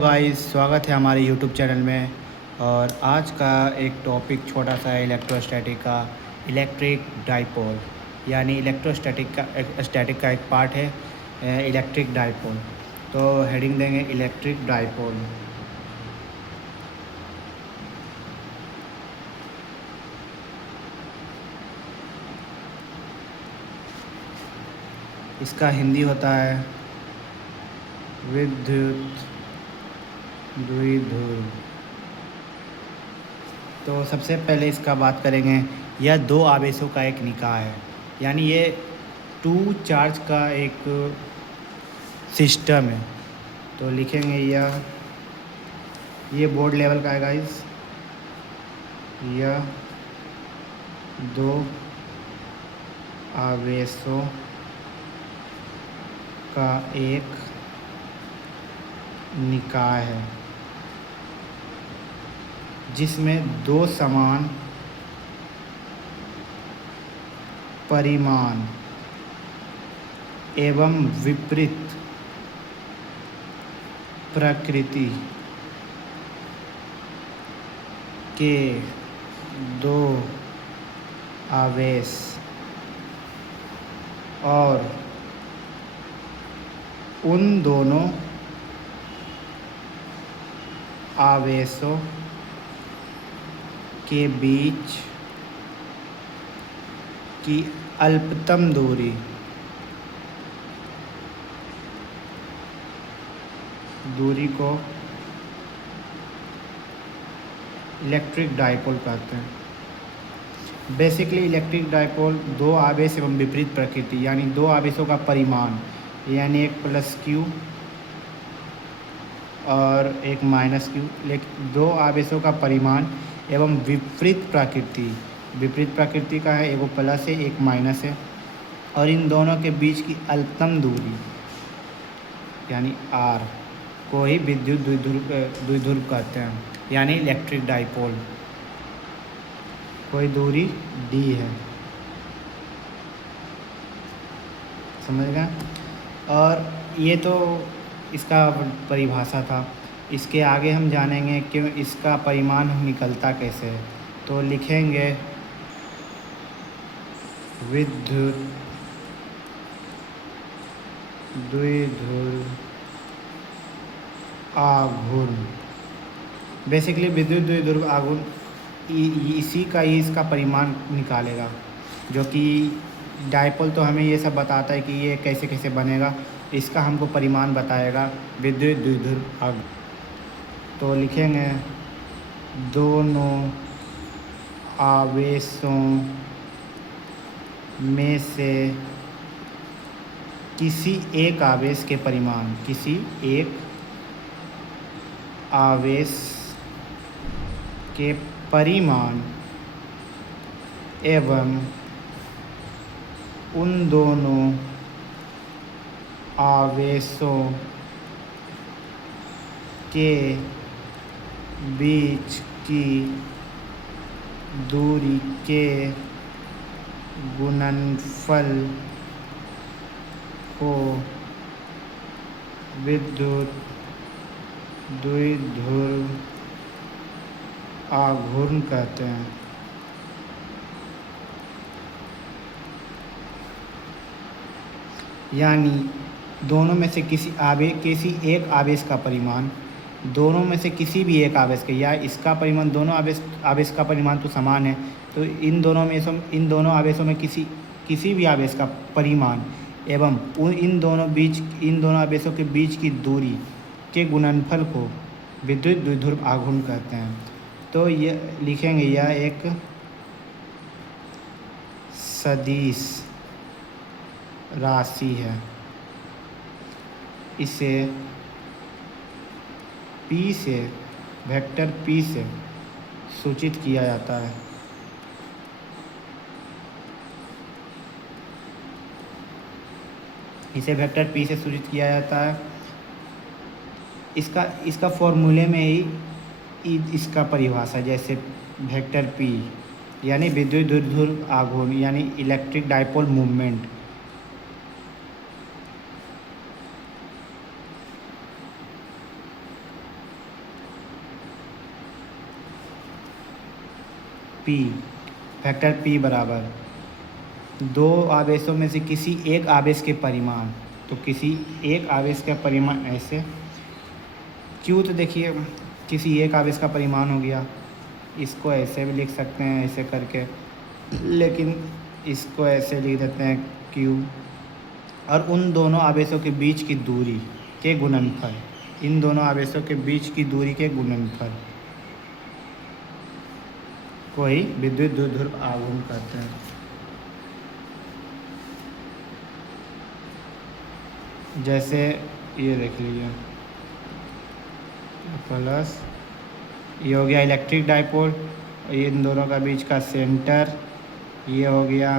Guys, स्वागत है हमारे यूट्यूब चैनल में। और आज का एक टॉपिक छोटा सा है इलेक्ट्रोस्टैटिक का। इलेक्ट्रिक डाइपोल यानी स्टैटिक का एक पार्ट है इलेक्ट्रिक डाइपोल। तो हेडिंग देंगे इलेक्ट्रिक डाइपोल। इसका हिंदी होता है विद्युत द्विध्रुव। तो सबसे पहले इसका बात करेंगे, यह दो आवेशों का एक निकाय है, यानी ये टू चार्ज का एक सिस्टम है। तो लिखेंगे ये बोर्ड लेवल का है गाइस। यह दो आवेशों का एक निकाय है जिसमें दो समान परिमाण एवं विपरीत प्रकृति के दो आवेश और उन दोनों आवेशों के बीच की अल्पतम दूरी को इलेक्ट्रिक डाइपोल कहते हैं। बेसिकली इलेक्ट्रिक डाइपोल दो आवेश एवं विपरीत प्रकृति यानी दो आवेशों का परिमाण, यानी एक प्लस क्यू और एक माइनस क्यू, लेकिन दो आवेशों का परिमाण एवं विपरीत प्रकृति का है, एक प्लस है एक माइनस है, और इन दोनों के बीच की अल्पतम दूरी यानी आर को ही विद्युत द्विध्रुव कहते हैं, यानी इलेक्ट्रिक डाइपोल। कोई दूरी डी है, समझ गए। और ये तो इसका परिभाषा था। इसके आगे हम जानेंगे कि इसका परिमाण निकलता कैसे है। तो लिखेंगे विद्युत द्विध्रुव आघूर्ण। बेसिकली विद्युत द्विध्रुव आघूर्ण इसी का ही इसका परिमाण निकालेगा, जो कि डाइपोल तो हमें ये सब बताता है कि ये कैसे कैसे बनेगा, इसका हमको परिमाण बताएगा विद्युत द्विध्रुव आघूर्ण। तो लिखेंगे दोनों आवेशों में से किसी एक आवेश के परिमाण, किसी एक आवेश के परिमाण एवं उन दोनों आवेशों के बीच की दूरी के गुणनफल को विद्युत द्विध्रुव आघूर्ण कहते हैं। यानी दोनों में से किसी एक आवेश का परिमाण, दोनों में से किसी भी एक आवेश के, या इसका परिमाण, दोनों आवेश का परिमाण तो समान है, तो इन दोनों आवेशों में किसी भी आवेश का परिमाण एवं इन दोनों आवेशों के बीच की दूरी के गुणनफल को विद्युत द्विध्रुव आघूर्ण कहते हैं। तो ये लिखेंगे यह एक सदिश राशि है। इसे वेक्टर P से सूचित किया जाता है। इसे वेक्टर P से सूचित किया जाता है। इसका फॉर्मूले में ही इसका परिभाषा, जैसे वेक्टर P यानी विद्युत द्विध्रुव आघूर्ण यानी electric dipole movement, P, vector P बराबर दो आवेशों में से किसी एक आवेश के परिमाण, तो किसी एक आवेश का परिमाण ऐसे Q, तो देखिए किसी एक आवेश का परिमाण हो गया, इसको ऐसे भी लिख सकते हैं ऐसे करके, लेकिन इसको ऐसे लिख देते हैं Q। और उन दोनों आवेशों के बीच की दूरी के गुणनफल, इन दोनों आवेशों के बीच की दूरी के गुणनफल को ही विद्युत द्विध्रुव आघूर्ण कहते हैं। जैसे ये देख लीजिए प्लस, ये हो गया इलेक्ट्रिक डाइपोल, ये इन दोनों का बीच का सेंटर, ये हो गया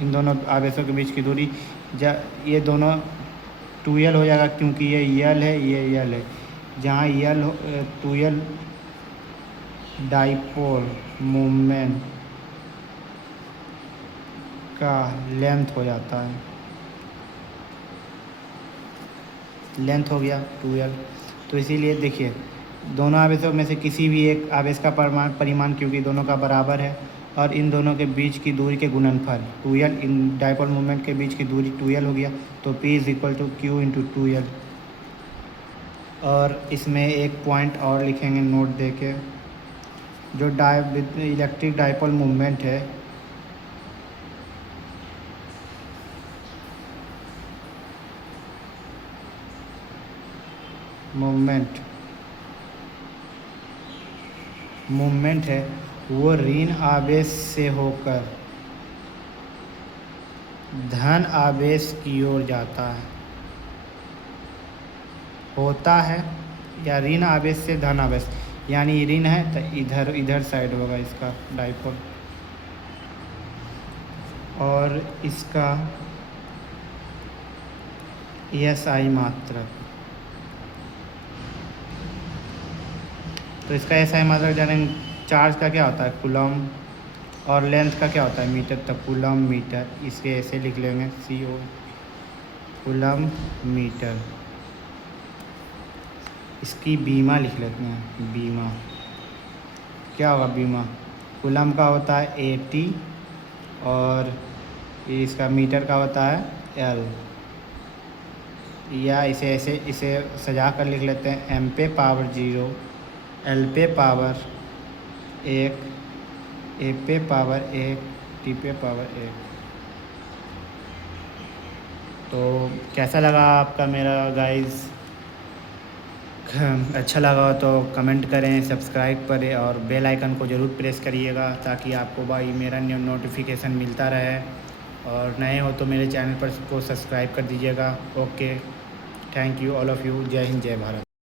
इन दोनों आवेशों के बीच की दूरी, ये दोनों 2L हो जाएगा क्योंकि ये L है ये L है, जहाँ L 2L डाइपोल मोमेंट का लेंथ हो जाता है, लेंथ हो गया 2L। तो इसीलिए देखिए दोनों आवेशों में से किसी भी एक आवेश का परिमाण क्योंकि दोनों का बराबर है, और इन दोनों के बीच की दूरी के गुणनफल 2L, इन डाइपोल मोमेंट के बीच की दूरी 2L हो गया, तो P = Q × 2L। और इसमें एक पॉइंट और लिखेंगे नोट दे के, जो इलेक्ट्रिक डाइपोल मोमेंट है मोमेंट है वो ऋण आवेश से होकर धन आवेश की ओर जाता है, होता है, या ऋण आवेश से धन आवेश, यानी ऋण है तो इधर साइड होगा इसका डाइपोल, और इसका SI मात्रक, तो इसका SI मात्रक जानेंगे। चार्ज का क्या होता है कूलम, और लेंथ का क्या होता है मीटर, तब कूलम मीटर, इसे ऐसे लिख लेंगे CO कूलम मीटर। इसकी बीमा लिख लेते हैं, बीमा क्या होगा, बीमा कूलम का होता है AT, और इसका मीटर का होता है L, या इसे सजा कर लिख लेते हैं M पे पावर 0, L पे पावर 1, A पे पावर 1, T पे पावर 1। तो कैसा लगा आपका मेरा गाइस, अच्छा लगा हो तो कमेंट करें, सब्सक्राइब करें और बेल आइकन को ज़रूर प्रेस करिएगा ताकि आपको भाई मेरा नोटिफिकेशन मिलता रहे, और नए हो तो मेरे चैनल पर को सब्सक्राइब कर दीजिएगा। Okay, thank you all of you. जय हिंद, जय भारत।